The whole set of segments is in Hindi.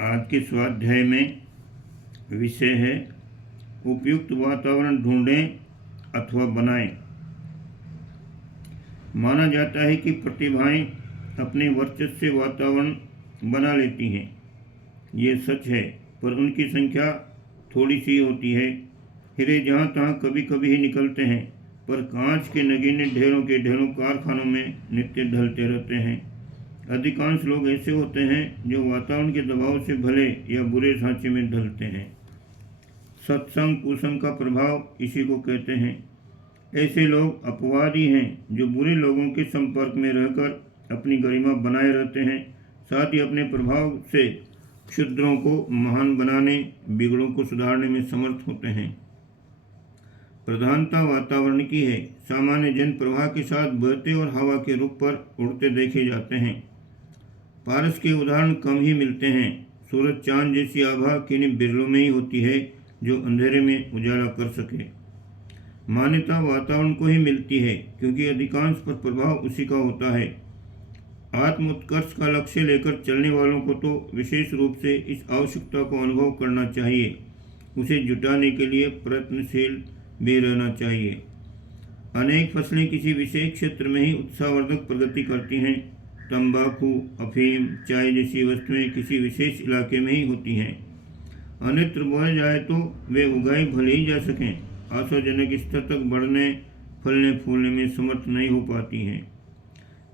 आज के स्वाध्याय में विषय है उपयुक्त वातावरण ढूंढें अथवा बनाएं। माना जाता है कि प्रतिभाएं अपने वर्चस्व से वातावरण बना लेती हैं। ये सच है, पर उनकी संख्या थोड़ी सी होती है। हीरे जहाँ तहाँ कभी कभी ही निकलते हैं, पर कांच के नगीने ढेरों के ढेरों कारखानों में नित्य ढलते रहते हैं। अधिकांश लोग ऐसे होते हैं जो वातावरण के दबाव से भले या बुरे ढांचे में ढलते हैं। सत्संग कुसंग का प्रभाव इसी को कहते हैं। ऐसे लोग अपवादी हैं जो बुरे लोगों के संपर्क में रहकर अपनी गरिमा बनाए रहते हैं, साथ ही अपने प्रभाव से क्षुद्रों को महान बनाने, बिगड़ों को सुधारने में समर्थ होते हैं। प्रधानता वातावरण की है। सामान्य जन प्रवाह के साथ बहते और हवा के रुख पर उड़ते देखे जाते हैं। पारस के उदाहरण कम ही मिलते हैं। सूरज चांद जैसी आभा किन्हीं बिरलों में ही होती है जो अंधेरे में उजाला कर सके। मान्यता वातावरण को ही मिलती है, क्योंकि अधिकांश पर प्रभाव उसी का होता है। आत्मोत्कर्ष का लक्ष्य लेकर चलने वालों को तो विशेष रूप से इस आवश्यकता को अनुभव करना चाहिए। उसे जुटाने के लिए प्रयत्नशील भी रहना चाहिए। अनेक फसलें किसी विशेष क्षेत्र में ही उत्साहवर्धक प्रगति करती हैं। तंबाकू, अफीम, चाय जैसी वस्तुएं किसी विशेष इलाके में ही होती हैं। अन्यत्र बोया जाए तो वे उगाई भले ही जा सकें, आशाजनक स्तर तक बढ़ने, फलने फूलने में समर्थ नहीं हो पाती हैं।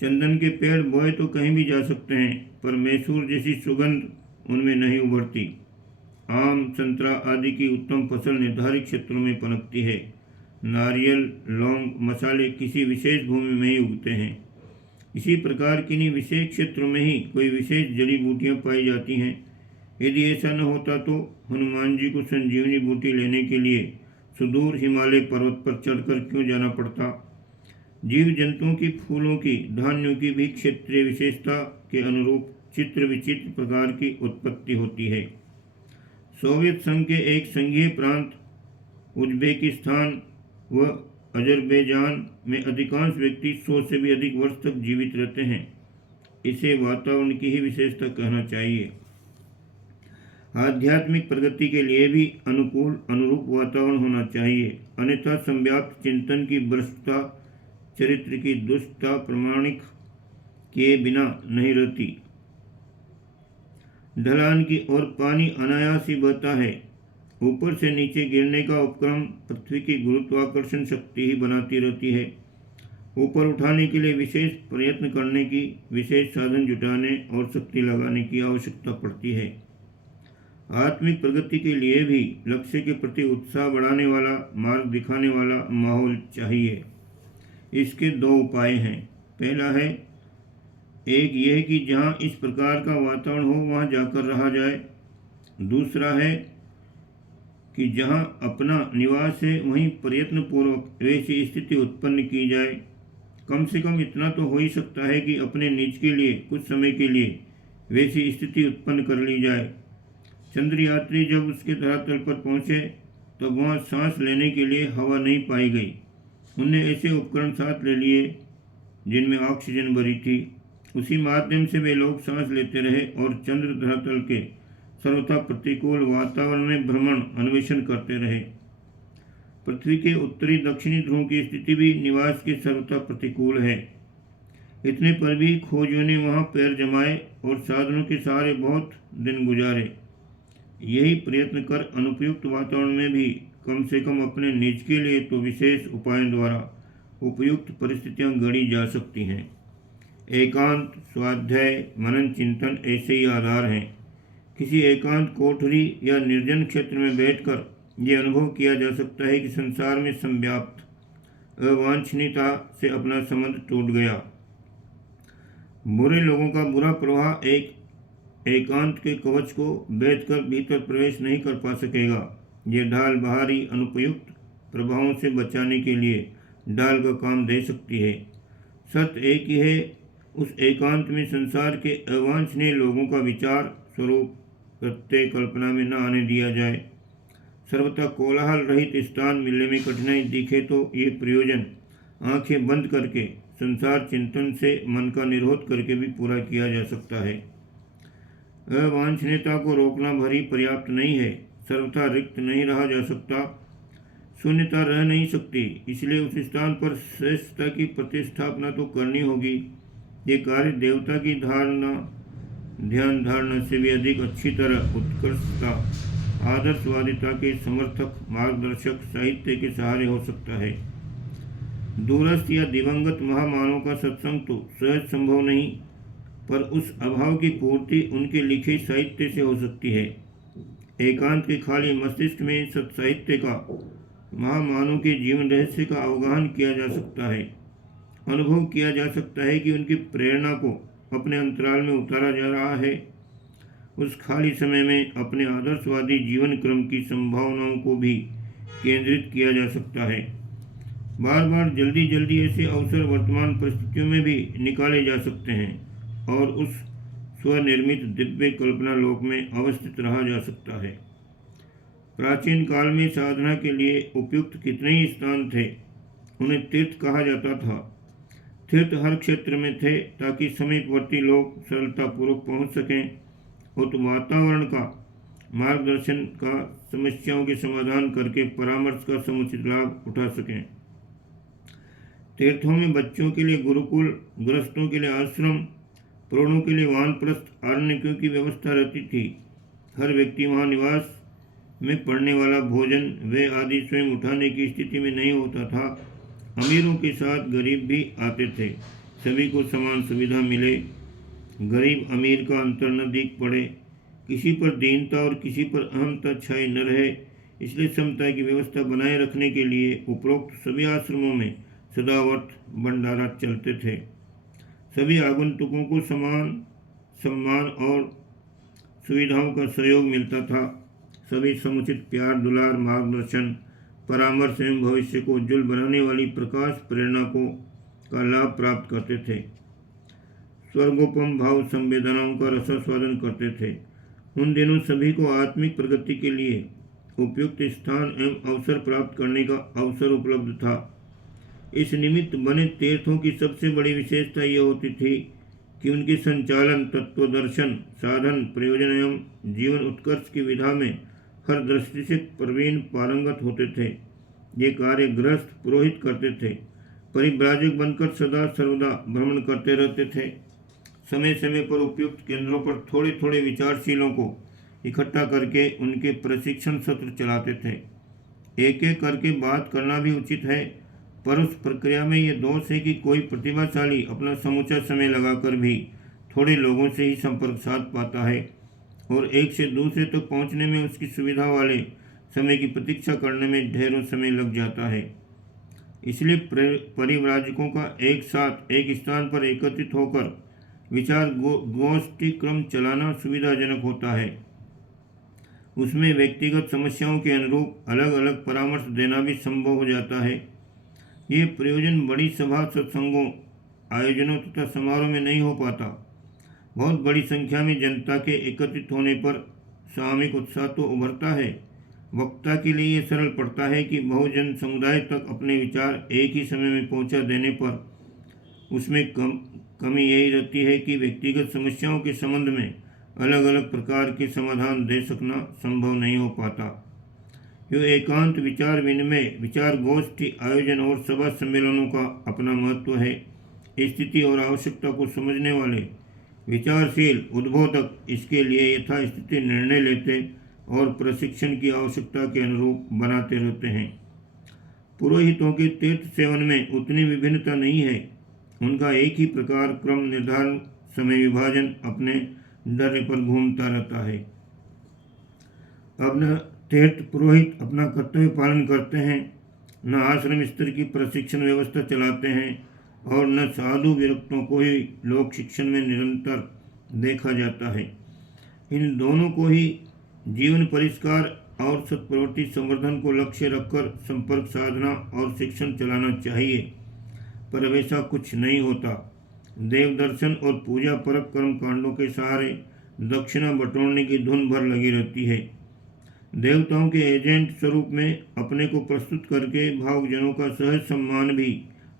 चंदन के पेड़ बोए तो कहीं भी जा सकते हैं, पर मैसूर जैसी सुगंध उनमें नहीं उभरती। आम, संतरा आदि की उत्तम फसल निर्धारित क्षेत्रों में पनपती है। नारियल, लौंग, मसाले किसी विशेष भूमि में ही उगते हैं। इसी प्रकार किन्हीं विशेष क्षेत्रों में ही कोई विशेष जड़ी बूटियाँ पाई जाती हैं। यदि ऐसा न होता तो हनुमान जी को संजीवनी बूटी लेने के लिए सुदूर हिमालय पर्वत पर चढ़कर क्यों जाना पड़ता। जीव जंतुओं की, फूलों की, धान्यों की भी क्षेत्रीय विशेषता के अनुरूप चित्र विचित्र प्रकार की उत्पत्ति होती है। सोवियत संघ के एक संघीय प्रांत उज्बेकिस्तान व अजरबैजान में अधिकांश व्यक्ति 100 से भी अधिक वर्ष तक जीवित रहते हैं। इसे वातावरण की ही विशेषता कहना चाहिए। आध्यात्मिक प्रगति के लिए भी अनुकूल अनुरूप वातावरण होना चाहिए, अन्यथा संव्याप्त चिंतन की भ्रष्टता, चरित्र की दुष्टता प्रमाणिक किए बिना नहीं रहती। ढलान की ओर पानी अनायास ही बहता है। ऊपर से नीचे गिरने का उपक्रम पृथ्वी की गुरुत्वाकर्षण शक्ति ही बनाती रहती है। ऊपर उठाने के लिए विशेष प्रयत्न करने की, विशेष साधन जुटाने और शक्ति लगाने की आवश्यकता पड़ती है। आत्मिक प्रगति के लिए भी लक्ष्य के प्रति उत्साह बढ़ाने वाला, मार्ग दिखाने वाला माहौल चाहिए। इसके 2 उपाय हैं। पहला है, एक यह कि जहाँ इस प्रकार का वातावरण हो वहाँ जाकर रहा जाए। दूसरा है कि जहाँ अपना निवास है वहीं प्रयत्नपूर्वक वैसी स्थिति उत्पन्न की जाए। कम से कम इतना तो हो ही सकता है कि अपने निज के लिए कुछ समय के लिए वैसी स्थिति उत्पन्न कर ली जाए। चंद्र यात्री जब उसके धरातल पर पहुँचे तब वहाँ सांस लेने के लिए हवा नहीं पाई गई। उनने ऐसे उपकरण साथ ले लिए जिनमें ऑक्सीजन भरी थी। उसी माध्यम से वे लोग सांस लेते रहे और चंद्र धरातल के सर्वथा प्रतिकूल वातावरण में भ्रमण अन्वेषण करते रहे। पृथ्वी के उत्तरी दक्षिणी ध्रुव की स्थिति भी निवास के सर्वथा प्रतिकूल है। इतने पर भी खोजियों ने वहाँ पैर जमाए और साधनों के सहारे बहुत दिन गुजारे। यही प्रयत्न कर अनुपयुक्त वातावरण में भी कम से कम अपने निज के लिए तो विशेष उपायों द्वारा उपयुक्त परिस्थितियाँ गढ़ी जा सकती हैं। एकांत, स्वाध्याय, मनन चिंतन ऐसे ही आधार हैं। किसी एकांत कोठरी या निर्जन क्षेत्र में बैठकर यह अनुभव किया जा सकता है कि संसार में संव्याप्त अवांछनीयता से अपना संबंध टूट गया। बुरे लोगों का बुरा प्रवाह एकांत के कवच को भेद कर भीतर प्रवेश नहीं कर पा सकेगा। यह ढाल बाहरी अनुपयुक्त प्रभावों से बचाने के लिए ढाल का काम दे सकती है। सत्य एक ही है, उस एकांत में संसार के अवांछनीय लोगों का विचार स्वरूप प्रत्येक कल्पना में न आने दिया जाए। सर्वथा कोलाहल रहित स्थान मिलने में कठिनाई दिखे तो ये प्रयोजन आंखें बंद करके संसार चिंतन से मन का निरोध करके भी पूरा किया जा सकता है। अवांछनीयता को रोकना भरी पर्याप्त नहीं है। सर्वथा रिक्त नहीं रहा जा सकता, शून्यता रह नहीं सकती। इसलिए उस स्थान पर श्रेष्ठता की प्रतिष्ठापना तो करनी होगी। ये कार्य देवता की ध्यान धारणा से भी अधिक अच्छी तरह उत्कृष्टता, आदर्शवादिता के समर्थक, मार्गदर्शक साहित्य के सहारे हो सकता है। दूरस्थ या दिवंगत महामानव का सत्संग तो सहज संभव नहीं, पर उस अभाव की पूर्ति उनके लिखे साहित्य से हो सकती है। एकांत के खाली मस्तिष्क में सत्साहित्य का, महामानव के जीवन रहस्य का अवगाहन किया जा सकता है। अनुभव किया जा सकता है कि उनकी प्रेरणा को अपने अंतराल में उतारा जा रहा है। उस खाली समय में अपने आदर्शवादी जीवन क्रम की संभावनाओं को भी केंद्रित किया जा सकता है। बार बार जल्दी जल्दी ऐसे अवसर वर्तमान परिस्थितियों में भी निकाले जा सकते हैं और उस स्वनिर्मित दिव्य कल्पना लोक में अवस्थित रहा जा सकता है। प्राचीन काल में साधना के लिए उपयुक्त कितने ही स्थान थे। उन्हें तीर्थ कहा जाता था। तीर्थ हर क्षेत्र में थे ताकि समीपवर्ती लोग सरलतापूर्वक पहुंच सकें। उस वातावरण का, मार्गदर्शन का, समस्याओं के समाधान करके परामर्श का समुचित लाभ उठा सकें। तीर्थों में बच्चों के लिए गुरुकुल, गृहस्थों के लिए आश्रम, प्रौढ़ों के लिए वानप्रस्थ, आरण्यकों की व्यवस्था रहती थी। हर व्यक्ति वहाँ निवास में पड़ने वाला भोजन वे आदि स्वयं उठाने की स्थिति में नहीं होता था। अमीरों के साथ गरीब भी आते थे। सभी को समान सुविधा मिले, गरीब अमीर का अंतर न दिख पड़े, किसी पर दीनता और किसी पर अहमता छाई न रहे। इसलिए समता की व्यवस्था बनाए रखने के लिए उपरोक्त सभी आश्रमों में सदावर्त भंडारा चलते थे। सभी आगंतुकों को समान सम्मान और सुविधाओं का सहयोग मिलता था। सभी समुचित प्यार, दुलार, मार्गदर्शन, परामर्श एवं भविष्य को उज्ज्वल बनाने वाली प्रकाश प्रेरणा का लाभ प्राप्त करते थे। स्वर्गोपम भाव संवेदनाओं का रसास्वादन करते थे। उन दिनों सभी को आत्मिक प्रगति के लिए उपयुक्त स्थान एवं अवसर प्राप्त करने का अवसर उपलब्ध था। इस निमित्त बने तीर्थों की सबसे बड़ी विशेषता यह होती थी कि उनके संचालन, तत्वदर्शन, साधन, प्रयोजन एवं जीवन उत्कर्ष की विधा में हर दृष्टि से प्रवीण पारंगत होते थे। ये कार्य गृहस्थ पुरोहित करते थे। परिव्राजक बनकर सदा सर्वदा भ्रमण करते रहते थे। समय समय पर उपयुक्त केंद्रों पर थोड़े थोड़े विचारशीलों को इकट्ठा करके उनके प्रशिक्षण सत्र चलाते थे। एक एक करके बात करना भी उचित है, पर उस प्रक्रिया में ये दोष है कि कोई प्रतिभाशाली अपना समूचा समय लगाकर भी थोड़े लोगों से ही संपर्क साध पाता है और एक से दूसरे तक पहुंचने में उसकी सुविधा वाले समय की प्रतीक्षा करने में ढेरों समय लग जाता है। इसलिए परिव्राजकों का एक साथ एक स्थान पर एकत्रित होकर विचार गोष्ठी क्रम चलाना सुविधाजनक होता है। उसमें व्यक्तिगत समस्याओं के अनुरूप अलग अलग परामर्श देना भी संभव हो जाता है। ये प्रयोजन बड़ी सभा, सत्संगों, आयोजनों तथा समारोह में नहीं हो पाता। बहुत बड़ी संख्या में जनता के एकत्रित होने पर सामूहिक उत्साह तो उभरता है। वक्ता के लिए यह सरल पड़ता है कि बहुजन समुदाय तक अपने विचार एक ही समय में पहुंचा देने पर उसमें कमी यही रहती है कि व्यक्तिगत समस्याओं के संबंध में अलग अलग प्रकार के समाधान दे सकना संभव नहीं हो पाता। यह एकांत विचार विनिमय, विचार गोष्ठी, आयोजन और सभा सम्मेलनों का अपना महत्व है। स्थिति और आवश्यकता को समझने वाले विचारशील उद्बोधक इसके लिए यथास्थिति निर्णय लेते और प्रशिक्षण की आवश्यकता के अनुरूप बनाते रहते हैं। पुरोहितों के तीर्थ सेवन में उतनी विभिन्नता नहीं है। उनका एक ही प्रकार, क्रम निर्धारण, समय विभाजन अपने डर पर घूमता रहता है। अब न तीर्थ पुरोहित अपना कर्तव्य पालन करते हैं, न आश्रम स्तर की प्रशिक्षण व्यवस्था चलाते हैं और न साधु विरक्तों को ही लोक शिक्षण में निरंतर देखा जाता है। इन दोनों को ही जीवन परिष्कार और सत्प्रवृत्ति संवर्धन को लक्ष्य रखकर संपर्क साधना और शिक्षण चलाना चाहिए, पर वैसा कुछ नहीं होता। देव दर्शन और पूजा परक कर्म कांडों के सहारे दक्षिणा बटोरने की धुन भर लगी रहती है। देवताओं के एजेंट स्वरूप में अपने को प्रस्तुत करके भावजनों का सहज सम्मान भी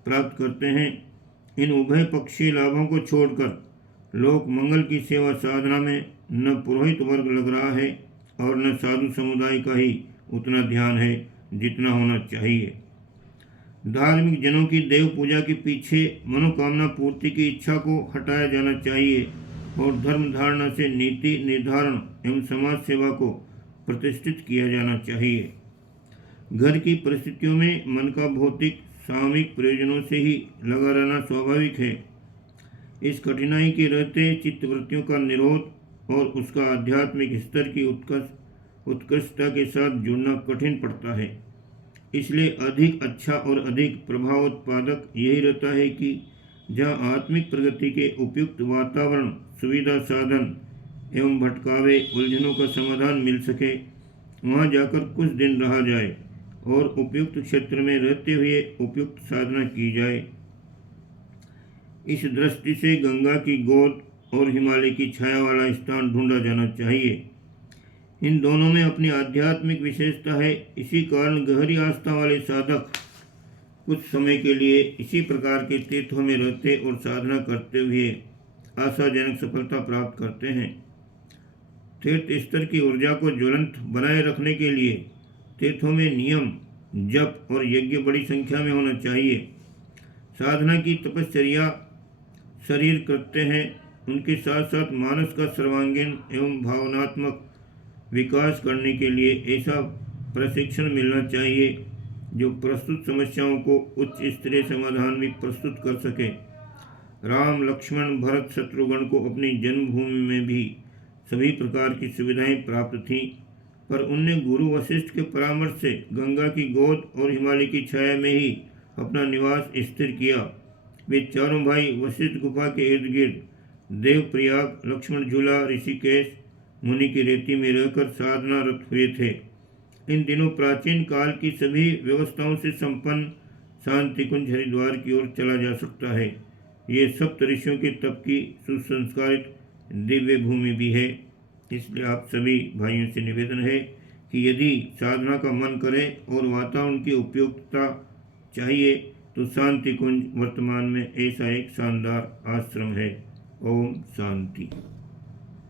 प्राप्त करते हैं। इन उभय पक्षीय लाभों को छोड़कर लोक मंगल की सेवा साधना में न पुरोहित वर्ग लग रहा है और न साधु समुदाय का ही उतना ध्यान है जितना होना चाहिए। धार्मिक जनों की देव पूजा के पीछे मनोकामना पूर्ति की इच्छा को हटाया जाना चाहिए और धर्म धारणा से नीति निर्धारण एवं समाज सेवा को प्रतिष्ठित किया जाना चाहिए। घर की परिस्थितियों में मन का भौतिक सामयिक प्रयोजनों से ही लगा रहना स्वाभाविक है। इस कठिनाई के रहते चित्तवृत्तियों का निरोध और उसका आध्यात्मिक स्तर की उत्कृष्टता के साथ जुड़ना कठिन पड़ता है। इसलिए अधिक अच्छा और अधिक प्रभावोत्पादक यही रहता है कि जहाँ आत्मिक प्रगति के उपयुक्त वातावरण, सुविधा साधन एवं भटकावे उलझनों का समाधान मिल सके, वहाँ जाकर कुछ दिन रहा जाए और उपयुक्त क्षेत्र में रहते हुए उपयुक्त साधना की जाए। इस दृष्टि से गंगा की गोद और हिमालय की छाया वाला स्थान ढूंढा जाना चाहिए। इन दोनों में अपनी आध्यात्मिक विशेषता है। इसी कारण गहरी आस्था वाले साधक कुछ समय के लिए इसी प्रकार के तीर्थों में रहते और साधना करते हुए आशाजनक सफलता प्राप्त करते हैं। तीर्थ स्तर की ऊर्जा को ज्वलंत बनाए रखने के लिए तीर्थों में नियम, जप और यज्ञ बड़ी संख्या में होना चाहिए। साधना की तपश्चर्या शरीर करते हैं, उनके साथ साथ मानस का सर्वांगीण एवं भावनात्मक विकास करने के लिए ऐसा प्रशिक्षण मिलना चाहिए जो प्रस्तुत समस्याओं को उच्च स्तरीय समाधान भी प्रस्तुत कर सके। राम, लक्ष्मण, भरत, शत्रुघ्न को अपनी जन्मभूमि में भी सभी प्रकार की सुविधाएं प्राप्त थीं, पर उनने गुरु वशिष्ठ के परामर्श से गंगा की गोद और हिमालय की छाया में ही अपना निवास स्थिर किया। वे चारों भाई वशिष्ठ गुफा के इर्द गिर्द देवप्रयाग, लक्ष्मण झूला, ऋषिकेश, मुनि की रेती में रहकर साधनारत हुए थे। इन दिनों प्राचीन काल की सभी व्यवस्थाओं से संपन्न शांति कुंज हरिद्वार की ओर चला जा सकता है। ये सप्त ऋषियों के तप की सुसंस्कारित दिव्य भूमि भी है। इसलिए आप सभी भाइयों से निवेदन है कि यदि साधना का मन करे और वातावरण की उपयुक्तता चाहिए तो शांति कुंज वर्तमान में ऐसा एक शानदार आश्रम है। ओम शांति।